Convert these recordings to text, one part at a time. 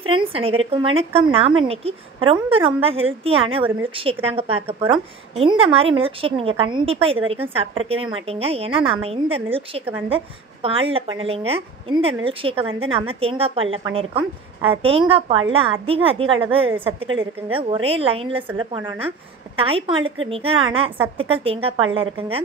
Hi friends, அனைவருக்கும் வணக்கம். நாம் இன்னைக்கு ரொம்ப ஹெல்த்தியான ஒரு மில்க் ஷேக் தாங்க பார்க்க போகிறோம். இந்த மாதிரி மில்க் ஷேக் நீங்கள் கண்டிப்பாக இது வரைக்கும் சாப்பிட்ருக்கவே மாட்டீங்க. ஏன்னா நாம் இந்த மில்க் ஷேக்கை வந்து பாலில் பண்ணலைங்க. இந்த மில்க் ஷேக்கை வந்து நாம் தேங்காய் பாலில் பண்ணியிருக்கோம். தேங்காய் பாலில் அதிக அளவு சத்துக்கள் இருக்குங்க. ஒரே லைனில் சொல்ல போனோன்னா தாய்ப்பாலுக்கு நிகரான சத்துக்கள் தேங்காய் பாலில் இருக்குங்க.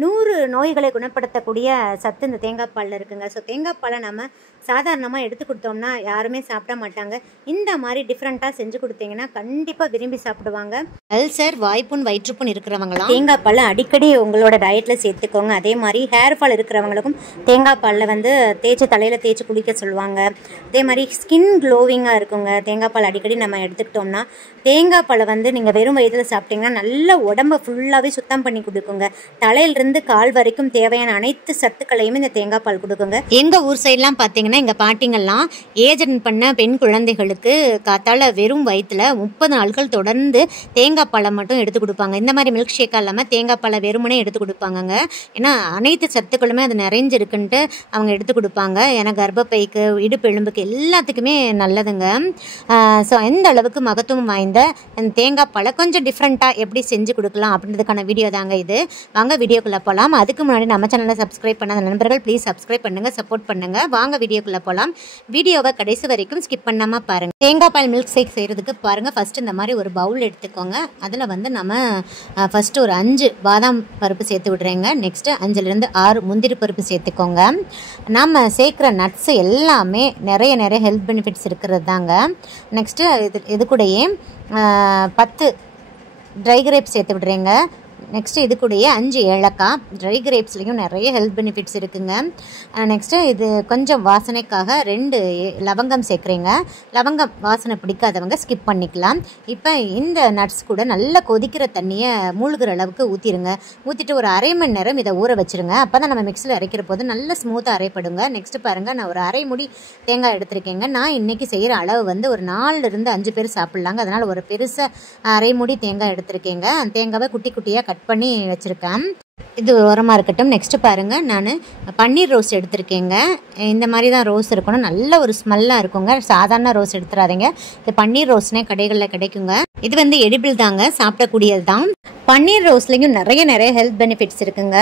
100 நோய்களை குணப்படுத்தக்கூடிய சத்து இந்த தேங்காய் பாலில் இருக்குங்க. ஸோ தேங்காய் பாலை நம்ம சாதாரணமாக எடுத்து கொடுத்தோம்னா யாருமே சாப்பிட மாட்டாங்க. இந்த மாதிரி டிஃப்ரெண்ட்டாக செஞ்சு கொடுத்தீங்கன்னா கண்டிப்பாக விரும்பி சாப்பிடுவாங்க. அல்சர், வாய்ப்புண், வயிற்றுப்புண் இருக்கிறவங்களாம் தேங்காய் பாலை அடிக்கடி உங்களோட டயட்டில் சேர்த்துக்கோங்க. அதே மாதிரி ஹேர் ஃபால் இருக்கிறவங்களுக்கும் தேங்காய் பாலில் வந்து தலையில் தேய்ச்சி குளிக்க சொல்லுவாங்க. அதே மாதிரி ஸ்கின் க்ளோவிங்காக இருக்குங்க. தேங்காய் பால் அடிக்கடி நம்ம எடுத்துக்கிட்டோம்னா தேங்காய் பாலை வந்து நீங்கள் வெறும் வயிற்றில் சாப்பிட்டீங்கன்னா நல்ல உடம்பை ஃபுல்லாகவே சுத்தம் பண்ணி கொடுக்குங்க. தலையிலிருந்து கால் வரைக்கும் தேவையான அனைத்து சத்துக்களையும் இந்த தேங்காய் பால் கொடுக்குங்க. எங்கள் ஊர் சைட்லாம் பார்த்தீங்கன்னா எங்கள் பாட்டிங்கள்லாம் ஏஜன் பண்ண பெண் குழந்தைகளுக்கு காத்தால வெறும் வயிற்றில் 30 நாட்கள் தொடர்ந்து தேங்காய் பாலை மட்டும் எடுத்து கொடுப்பாங்க. இந்த மாதிரி மில்க் ஷேக்காக இல்லாமல் தேங்காய் பாலை வெறுமனே எடுத்து கொடுப்பாங்கங்க. ஏன்னா அனைத்து சத்துக்களுமே அது நிறைஞ்சிருக்குன்ட்டு அவங்க எடுத்து கொடுப்பாங்க. ஏன்னா கர்ப்பப்பைக்கு, இடுப்பு எலும்புக்கு எல்லாத்துக்குமே நல்லதுங்க. ஸோ எந்த அளவுக்கு மகத்துவம் வாய்ந்த தேங்காய் பாலை கொஞ்சம் டிஃப்ரெண்ட்டாக எப்படி செஞ்சு கொடுக்கலாம் அப்படின்றதுக்கான வீடியோ தாங்க இது. வாங்க வீடியோக்குள்ளே போகலாம். அதுக்கு முன்னாடி நம்ம சேனலை சப்ஸ்கிரைப் பண்ணாத நண்பர்கள் ப்ளீஸ் சப்ஸ்கிரைப் பண்ணுங்கள், சப்போர்ட் பண்ணுங்கள். வாங்க வீடியோக்குள்ளே போகலாம். வீடியோவை கடைசி வரைக்கும் ஸ்கிப் பண்ணாமல் பாருங்கள். தேங்காய் பால் மில்க் ஷேக் செய்கிறதுக்கு பாருங்கள். ஃபஸ்ட்டு இந்த மாதிரி ஒரு பவுல் எடுத்துக்கோங்க. அதில் வந்து நம்ம ஃபஸ்ட்டு ஒரு 5 பாதாம் பருப்பு சேர்த்து விடுறேங்க. நெக்ஸ்ட்டு 5லேருந்து 6 முந்திரி பருப்பு சேர்த்துக்கோங்க. நம்ம சேர்க்குற நட்ஸு எல்லாமே நிறைய ஹெல்த் பெனிஃபிட்ஸ் இருக்கிறது தாங்க. நெக்ஸ்ட்டு இது கூடயே 10 ட்ரை கிரேப்ஸ் சேர்த்து விடுறேங்க. நெக்ஸ்ட்டு இது கூடயே 5 ஏலக்காய். ட்ரை கிரேப்ஸ்லேயும் நிறைய ஹெல்த் பெனிஃபிட்ஸ் இருக்குங்க. நெக்ஸ்ட்டு இது கொஞ்சம் வாசனைக்காக 2 லவங்கம் சேர்க்குறேங்க. லவங்கம் வாசனை பிடிக்காதவங்க ஸ்கிப் பண்ணிக்கலாம். இப்போ இந்த நட்ஸ் கூட நல்லா கொதிக்கிற தண்ணியை மூழ்கிற அளவுக்கு ஊற்றிடுங்க. ஊற்றிட்டு ஒரு அரை மணி நேரம் இதை ஊற வச்சுருங்க. அப்போ தான் நம்ம மிக்ஸில் அரைக்கிற போது நல்லா ஸ்மூத்தாக அரைப்படுங்க. நெக்ஸ்ட்டு பாருங்கள், நான் ஒரு அரை முடி தேங்காய் எடுத்திருக்கேங்க. நான் இன்றைக்கி செய்கிற அளவு வந்து ஒரு 4லேருந்து 5 பேர் சாப்பிட்லாங்க. அதனால் ஒரு பெருசாக அரை முடி தேங்காய் எடுத்திருக்கேங்க. அந்த தேங்காவை குட்டி குட்டியாக கட் பண்ணி வச்சுருக்கேன். இது ஓரமாக இருக்கட்டும். நெக்ஸ்ட்டு பாருங்கள், நான் பன்னீர் ரோஸ் எடுத்திருக்கேங்க. இந்த மாதிரி தான் ரோஸ் இருக்கணும். நல்ல ஒரு ஸ்மெல்லாக இருக்குங்க. சாதாரண ரோஸ் எடுத்துடாதீங்க. இது பன்னீர் ரோஸ்னே கடைகளில் கிடைக்குங்க. இது வந்து எடிபிள் தாங்க, சாப்பிடக்கூடியது தான். பன்னீர் ரோஸ்லேயும் நிறைய ஹெல்த் பெனிஃபிட்ஸ் இருக்குங்க.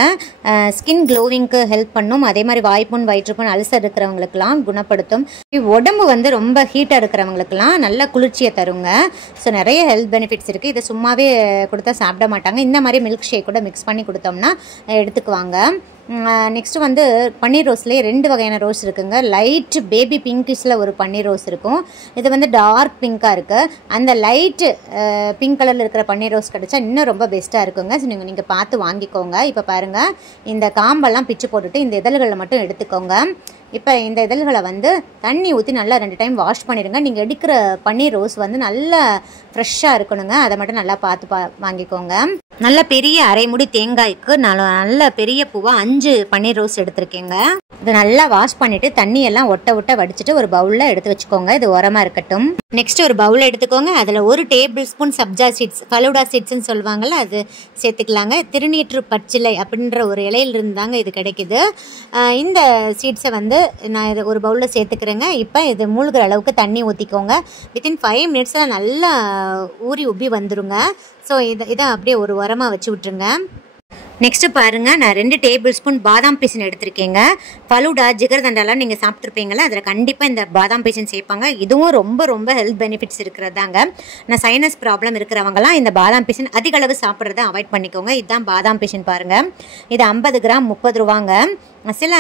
ஸ்கின் க்ளோவிங்க்கு ஹெல்ப் பண்ணும். அதே மாதிரி வாய்ப்புண், வயிற்றுப்புண், அல்சர் இருக்கிறவங்களுக்கெல்லாம் குணப்படுத்தும். உடம்பு வந்து ரொம்ப ஹீட்டாக இருக்கிறவங்களுக்கெல்லாம் நல்ல குளிர்ச்சியை தருங்க. ஸோ நிறைய ஹெல்த் பெனிஃபிட்ஸ் இருக்குது. இதை சும்மாவே கொடுத்தா சாப்பிட மாட்டாங்க. இந்த மாதிரி மில்க் ஷேக் கூட மிக்ஸ் பண்ணி கொடுத்தோம்னா எடுத்துக்குவாங்க. நெக்ஸ்ட்டு வந்து பன்னீர் ரோஸ்லேயே 2 வகையான ரோஸ் இருக்குங்க. லைட் பேபி பிங்கிஷில் ஒரு பன்னீர் ரோஸ் இருக்கும். இது வந்து டார்க் பிங்காக இருக்குது. அந்த லைட்டு பிங்க் கலரில் இருக்கிற பன்னீர் ரோஸ் கிடச்சா இன்னும் ரொம்ப பெஸ்ட்டாக இருக்குங்க. ஸோ நீங்கள் பார்த்து வாங்கிக்கோங்க. இப்போ பாருங்கள், இந்த காம்பெல்லாம் பிச்சு போட்டுட்டு இந்த இதழ்களை மட்டும் எடுத்துக்கோங்க. இப்போ இந்த இதழ்களை வந்து தண்ணி ஊற்றி நல்லா 2 டைம் வாஷ் பண்ணிடுங்க. நீங்கள் எடுக்கிற பன்னீர் ரோஸ் வந்து நல்லா ஃப்ரெஷ்ஷாக இருக்கணுங்க. அதை மட்டும் நல்லா பார்த்து வாங்கிக்கோங்க. நல்ல பெரிய அரைமுடி தேங்காய்க்கு நல்ல பெரிய பூவாக 5 பன்னீர் ரோஸ் எடுத்திருக்கேங்க. இதை நல்லா வாஷ் பண்ணிவிட்டு தண்ணியெல்லாம் ஒட்ட வடிச்சிட்டு ஒரு பவுலில் எடுத்து வச்சுக்கோங்க. இது ஓரமாக இருக்கட்டும். நெக்ஸ்ட் ஒரு பவுல் எடுத்துக்கோங்க. அதில் 1 டேபிள் ஸ்பூன் சப்ஜா சீட்ஸ், ஃபலூடா சீட்ஸ்ன்னு சொல்லுவாங்கள்ல, அது சேர்த்துக்கலாங்க. திருநீற்று பச்சிலை அப்படின்ற ஒரு இலையிலிருந்து தாங்க இது கிடைக்குது. இந்த சீட்ஸை வந்து நான் இதை ஒரு பவுலில் சேர்த்துக்கிறேங்க. இப்போ இது மூழ்கிற அளவுக்கு தண்ணி ஊற்றிக்கோங்க. வித்தின் 5 மினிட்ஸில் நல்லா ஊறி உப்பி வந்துடுங்க. ஸோ இதை அப்படியே ஒரு உரமாக வச்சு விட்ருங்க. நெக்ஸ்ட்டு பாருங்கள், நான் 2 டேபிள் ஸ்பூன் பாதாம் பீசன் எடுத்திருக்கேங்க. ஃபலூடா, ஜிகர்தண்டாலாம் நீங்கள் சாப்பிட்ருப்பீங்களா, அதில் கண்டிப்பாக இந்த பாதாம் பீசன் சேர்ப்பாங்க. இதுவும் ரொம்ப ஹெல்த் பெனிஃபிட்ஸ் இருக்கிறதாங்க. நான் சைனஸ் ப்ராப்ளம் இருக்கிறவங்களாம் இந்த பாதாம் பீசன் அதிக அளவு சாப்பிட்றத அவாய்ட் பண்ணிக்கோங்க. இதுதான் பாதாம் பீசன் பாருங்கள். இது 50 கிராம் 30 ரூபாங்க. சில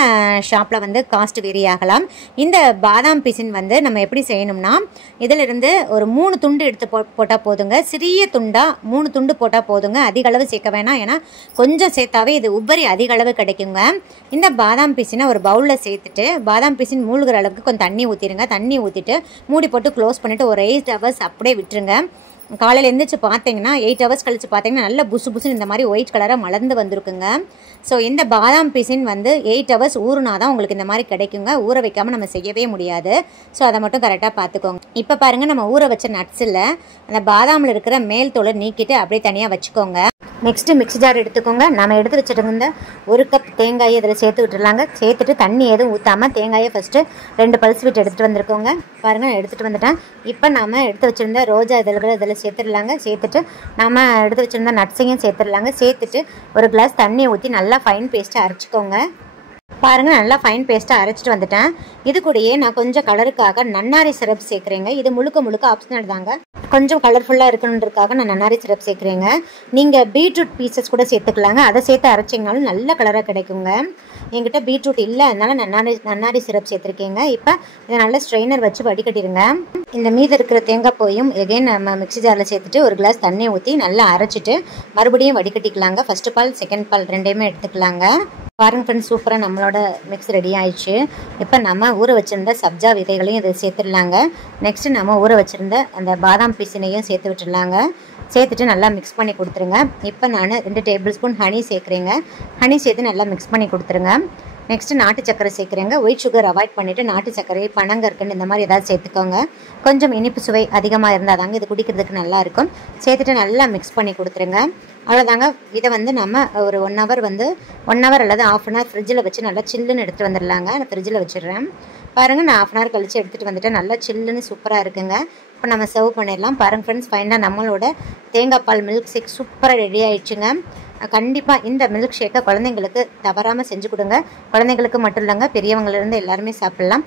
ஷாப்பில் வந்து காஸ்ட் வேரி ஆகலாம். இந்த பாதாம் பீசன் வந்து நம்ம எப்படி செய்யணும்னா, இதிலிருந்து ஒரு 3 துண்டு எடுத்து போட்டால் போதுங்க. சிறிய துண்டாக 3 துண்டு போட்டால் போதுங்க. அதிக அளவு சேர்க்க வேணாம். ஏன்னா கொஞ்சம் சேர்த்தாவே இது உபரி அதிக அளவு கிடைக்குங்க. இந்த பாதாம் பீசினை ஒரு பவுலில் சேர்த்துட்டு பாதாம் பீசின் மூழ்கிற அளவுக்கு கொஞ்சம் தண்ணி ஊற்றிடுங்க. தண்ணி ஊற்றிட்டு மூடி போட்டு க்ளோஸ் பண்ணிவிட்டு ஒரு 8 ஹவர்ஸ் அப்படியே விட்டுருங்க. காலையில் எழுந்திரிச்சு பார்த்தீங்கன்னா 8 ஹவர்ஸ் கழிச்சு பார்த்தீங்கன்னா நல்லா புசுன்னு இந்த மாதிரி ஒயிட் கலராக மலர்ந்து வந்திருக்குங்க. ஸோ இந்த பாதாம் பீசின் வந்து 8 ஹவர்ஸ் ஊறுனா தான் உங்களுக்கு இந்த மாதிரி கிடைக்குங்க. ஊற வைக்காமல் நம்ம செய்யவே முடியாது. ஸோ அதை மட்டும் கரெக்டாக பார்த்துக்கோங்க. இப்போ பாருங்கள், நம்ம ஊற வச்ச நட்ஸில் அந்த பாதாமில் இருக்கிற மேல் தோலை நீக்கிட்டு அப்படியே தனியாக வச்சுக்கோங்க. நெக்ஸ்ட்டு மிக்ஸி ஜார் எடுத்துக்கோங்க. நம்ம எடுத்து வச்சுருந்த 1 கப் தேங்காயை இதில் சேர்த்து விட்டுடலாங்க. சேர்த்துட்டு தண்ணி எதுவும் ஊற்றாமல் தேங்காயை ஃபஸ்ட்டு 2 பல்ஸ் விட்டு எடுத்துகிட்டு வந்திருக்கோங்க. பாருங்கள், நான் எடுத்துகிட்டு வந்துட்டேன். இப்போ நாம் எடுத்து வச்சுருந்த ரோஜா இதழ்களை இதில் சேர்த்துடலாங்க. சேர்த்துட்டு நம்ம எடுத்து வச்சுருந்த நட்ஸையும் சேர்த்துடலாங்க. சேர்த்துட்டு ஒரு கிளாஸ் தண்ணி ஊற்றி நல்லா ஃபைன் பேஸ்ட்டாக அரைச்சிக்கோங்க. பாருங்கள், நல்லா ஃபைன் பேஸ்ட்டாக அரைச்சிட்டு வந்துட்டேன். இது கூடயே நான் கொஞ்சம் கலருக்காக நன்னாரி சிரப் சேர்க்குறேங்க. இது முழுக்க ஆப்ஷனல் தாங்க. கொஞ்சம் கலர்ஃபுல்லாக இருக்கணுன்றதுக்காக நான் நன்னாரி சிரப் சேர்க்குறேங்க. நீங்கள் பீட்ரூட் பீசஸ் கூட சேர்த்துக்கலாங்க. அதை சேர்த்து அரைச்சிங்கனாலும் நல்ல கலராக கிடைக்குங்க. என்கிட்ட பீட்ரூட் இல்லை, அதனால் நன்னாரி சிரப் சேர்த்துருக்கேங்க. இப்போ இதை நல்லா ஸ்ட்ரெயினர் வச்சு வடிகட்டிடுங்க. இந்த மீதி இருக்கிற தேங்காய் போயும் எகைன் நம்ம மிக்ஸி ஜாரில் சேர்த்துட்டு ஒரு கிளாஸ் தண்ணி ஊற்றி நல்லா அரைச்சிட்டு மறுபடியும் வடிகட்டிக்கலாங்க. ஃபஸ்ட்டு பால் செகண்ட் பால் ரெண்டையுமே எடுத்துக்கலாங்க. பாருங்க ஃப்ரெண்ட்ஸ், சூப்பராக நம்மளோட மிக்ஸ் ரெடி ஆயிடுச்சு. இப்போ நம்ம ஊற வச்சுருந்த சப்ஜா விதைகளையும் இதை சேர்த்துடலாங்க. நெக்ஸ்ட்டு நம்ம ஊற வச்சுருந்த அந்த பாதாம் பீசினையும் சேர்த்து விட்டுடலாங்க. சேர்த்துட்டு நல்லா மிக்ஸ் பண்ணி கொடுத்துருங்க. இப்போ நான் 2 டேபிள் ஸ்பூன் ஹனி சேர்க்குறேங்க. ஹனி சேர்த்து நல்லா மிக்ஸ் பண்ணி கொடுத்துருங்க. நெக்ஸ்ட்டு நாட்டு சக்கரை சேர்க்குறேங்க. ஒயிட் சுகர் அவாய்ட் பண்ணிவிட்டு நாட்டு சர்க்கரை, பனங்கற்கண்டு இந்த மாதிரி ஏதாவது சேர்த்துக்கோங்க. கொஞ்சம் இனிப்பு சுவை அதிகமாக இருந்தால் தாங்க இது குடிக்கிறதுக்கு நல்லாயிருக்கும். சேர்த்துட்டு நல்லா மிக்ஸ் பண்ணி கொடுத்துருங்க. அவ்வளோதாங்க. இதை வந்து நம்ம ஒரு 1 ஹவர் அல்லது ½ அன் ஹவர் ஃப்ரிட்ஜில் வச்சு நல்லா சில்லுன்னு எடுத்துகிட்டு வந்துடலாங்க. நான் ஃப்ரிட்ஜில் வச்சிடுறேன். பாருங்கள், நான் ½ அன் ஹவர் கழித்து எடுத்துகிட்டு வந்துட்டேன். நல்லா சில்லுன்னு சூப்பராக இருக்குங்க. இப்போ நம்ம சர்வ் பண்ணிடலாம். பாருங்கள் ஃப்ரெண்ட்ஸ், ஃபைனலாக நம்மளோட தேங்காய் பால் மில்க் ஷேக் சூப்பராக ரெடி ஆகிடுச்சுங்க. கண்டிப்பாக இந்த மில்க் ஷேக்கை குழந்தைங்களுக்கு தவறாமல் செஞ்சு கொடுங்க. குழந்தைங்களுக்கு மட்டும் இல்லைங்க, பெரியவங்களிருந்து எல்லாருமே சாப்பிட்லாம்.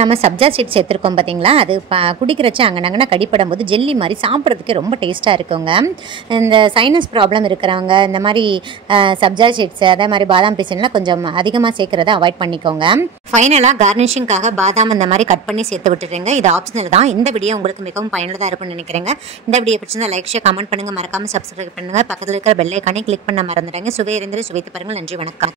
நம்ம சப்ஜா சீட்ஸ் சேர்த்துருக்கோம் பார்த்தீங்களா, அது குடிக்கிறச்சு அங்கனங்கன்னா கடிப்படும் போது ஜெல்லி மாதிரி சாப்பிட்றதுக்கே ரொம்ப டேஸ்ட்டாக இருக்குங்க. இந்த சைனஸ் ப்ராப்ளம் இருக்கிறவங்க இந்த மாதிரி சப்ஜா சீட்ஸ் அதே மாதிரி பாதாம் பீசன்லாம் கொஞ்சம் அதிகமாக சேர்க்குறத அவாய்ட் பண்ணிக்கோங்க. ஃபைனலாக கார்னிஷிங்காக பாதாம் இந்த மாதிரி கட் பண்ணி சேர்த்து விட்டுருங்க. இது ஆப்ஷனல் தான். இந்த வீடியோ உங்களுக்கு மிகவும் பயனுள்ளதாக இருக்கும்னு நினைக்கிறேங்க. இந்த வீடியோ பிடிச்சிருந்தா லைக், ஷேர், கமெண்ட் பண்ணுங்கள். மறக்காமல் சப்ஸ்கிரைப் பண்ணுங்கள். பக்கத்தில் இருக்கிற பெல் ஐக்கானை கிளிக் பண்ண மறந்துடுங்க. சுவை அறிந்து சுவைத்து பாருங்கள். நன்றி, வணக்கம்.